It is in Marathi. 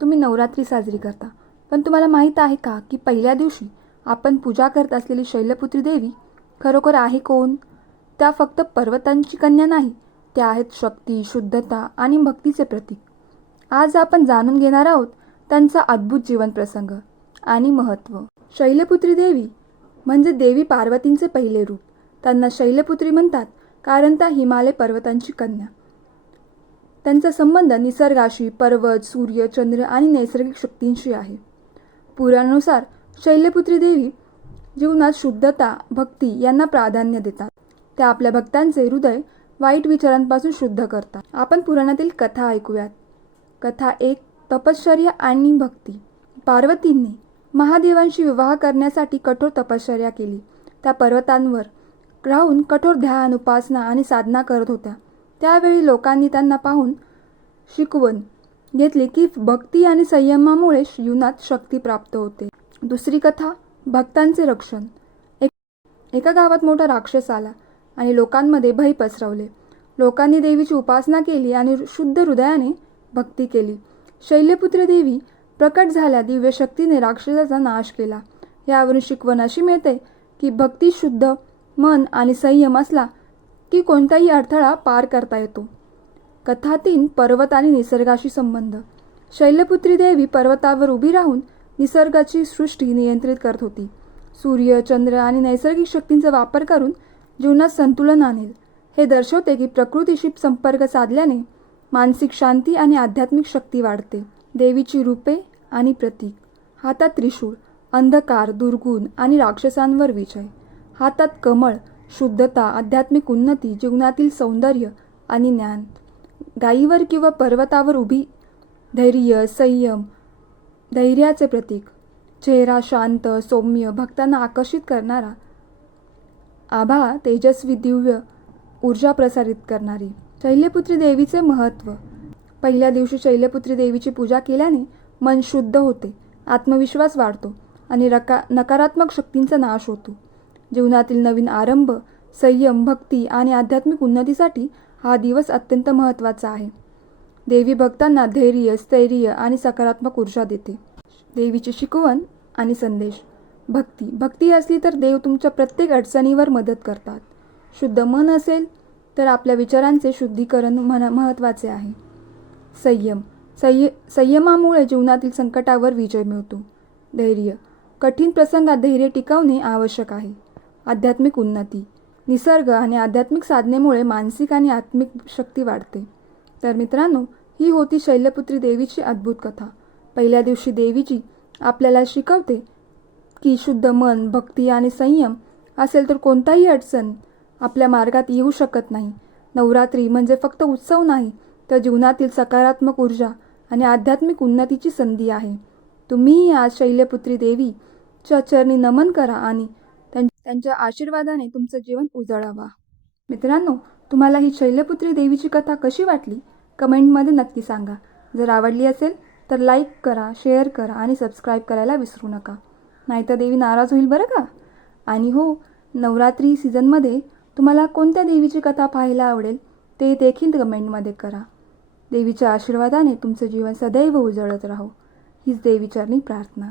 तुम्ही नवरात्री साजरी करता. पण तुम्हाला माहीत आहे का की पहिल्या दिवशी आपण पूजा करत असलेली शैलपुत्री देवी खरोखर आहे कोण? त्या फक्त पर्वतांची कन्या नाही त्या आहेत शक्ती शुद्धता आणि भक्तीचे प्रतीक. आज आपण जाणून घेणार आहोत त्यांचा अद्भुत जीवन प्रसंग आणि महत्त्व शैलपुत्री देवी म्हणजे देवी पार्वतींचे पहिले रूप. त्यांना शैलपुत्री म्हणतात कारण त्या हिमालय पर्वतांची कन्या. त्यांचा संबंध निसर्गाशी पर्वत सूर्य चंद्र आणि नैसर्गिक शक्तींशी आहे. पुराणानुसार शैल्यपुत्री देवी जीवनात शुद्धता भक्ती यांना प्राधान्य देतात. त्या आपल्या भक्तांचे हृदय वाईट विचारांपासून शुद्ध करतात. आपण पुराणातील कथा ऐकूयात. कथा एक तपश्चर्या आणि भक्ती. पार्वतींनी महादेवांशी विवाह करण्यासाठी कठोर तपश्चर्या केली. त्या पर्वतांवर राहून कठोर ध्यान उपासना आणि साधना करत होत्या. त्यावेळी लोकांनी त्यांना पाहून शिकवण घेतली की भक्ती आणि संयमामुळे जीवनात शक्ती प्राप्त होते. दुसरी कथा भक्तांचे रक्षण. एक एका गावात मोठा राक्षस आला आणि लोकांमध्ये भय पसरवले. लोकांनी देवीची उपासना केली आणि शुद्ध हृदयाने भक्ती केली. शैल्यपुत्र देवी प्रकट झाल्या दिव्य शक्तीने राक्षसाचा नाश केला. यावरून शिकवण अशी मिळते की भक्ती शुद्ध मन आणि संयम असला की कोणताही अडथळा पार करता येतो. कथा तीन पर्वत आणि निसर्गाशी संबंध. शैलपुत्री देवी पर्वतावर उभी राहून निसर्गाची सृष्टी नियंत्रित करत होती. सूर्य चंद्र आणि नैसर्गिक शक्तींचा वापर करून जीवनात संतुलन आणेल. हे दर्शवते की प्रकृतीशी संपर्क साधल्याने मानसिक शांती आणि आध्यात्मिक शक्ती वाढते. देवीची रूपे आणि प्रतीक. हातात त्रिशूळ अंधकार दुर्गुण आणि राक्षसांवर विजय. हातात कमळ शुद्धता आध्यात्मिक उन्नती जीवनातील सौंदर्य आणि ज्ञान. गायीवर किंवा पर्वतावर उभी धैर्य संयम धैर्याचे प्रतीक चेहरा शांत सौम्य भक्तांना आकर्षित करणारा आभा तेजस्वी दिव्य ऊर्जा प्रसारित करणारी. शैल्यपुत्री देवीचे महत्त्व पहिल्या दिवशी शैल्यपुत्री देवीची पूजा केल्याने मन शुद्ध होते आत्मविश्वास वाढतो आणि रका नकारात्मक शक्तींचा नाश होतो. जीवनातील नवीन आरंभ संयम भक्ती आणि आध्यात्मिक उन्नतीसाठी हा दिवस अत्यंत महत्त्वाचा आहे. देवी भक्तांना धैर्य स्थैर्य आणि सकारात्मक ऊर्जा देते. देवीची शिकवण आणि संदेश. भक्ती. भक्ती असली तर देव तुमच्या प्रत्येक अडचणीवर मदत करतात. शुद्ध मन असेल तर आपल्या विचारांचे शुद्धीकरण मन महत्त्वाचे आहे. संयम. संय संयमामुळे जीवनातील संकटावर विजय मिळतो. धैर्य. कठीण प्रसंगात धैर्य टिकवणे आवश्यक आहे. आध्यात्मिक उन्नती. निसर्ग आणि आध्यात्मिक साधनेमुळे मानसिक आणि आत्मिक शक्ती वाढते. तर मित्रांनो ही होती शैलपुत्री देवीची अद्भुत कथा. पहिल्या दिवशी देवीची आपल्याला शिकवते की शुद्ध मन भक्ती आणि संयम असेल तर कोणताही अडचण आपल्या मार्गात येऊ शकत नाही. नवरात्री म्हणजे फक्त उत्सव नाही तर जीवनातील सकारात्मक ऊर्जा आणि आध्यात्मिक उन्नतीची संधी आहे. तुम्हीही आज शैल्यपुत्री देवीच्या चरणी नमन करा आणि त्यांच्या आशीर्वादाने तुमचं जीवन उजळावा. मित्रांनो तुम्हाला ही शैलपुत्री देवीची कथा कशी वाटली? कमेंटमध्ये नक्की सांगा. जर आवडली असेल तर लाईक करा शेअर करा आणि सबस्क्राईब करायला विसरू नका. नाहीतर देवी नाराज होईल बरं का? आणि हो नवरात्री सीझनमध्ये तुम्हाला कोणत्या देवीची कथा पाहायला आवडेल ते देखील कमेंटमध्ये करा. देवीच्या आशीर्वादाने तुमचं जीवन सदैव उजळत राहो. हीच देवीचरणी प्रार्थना.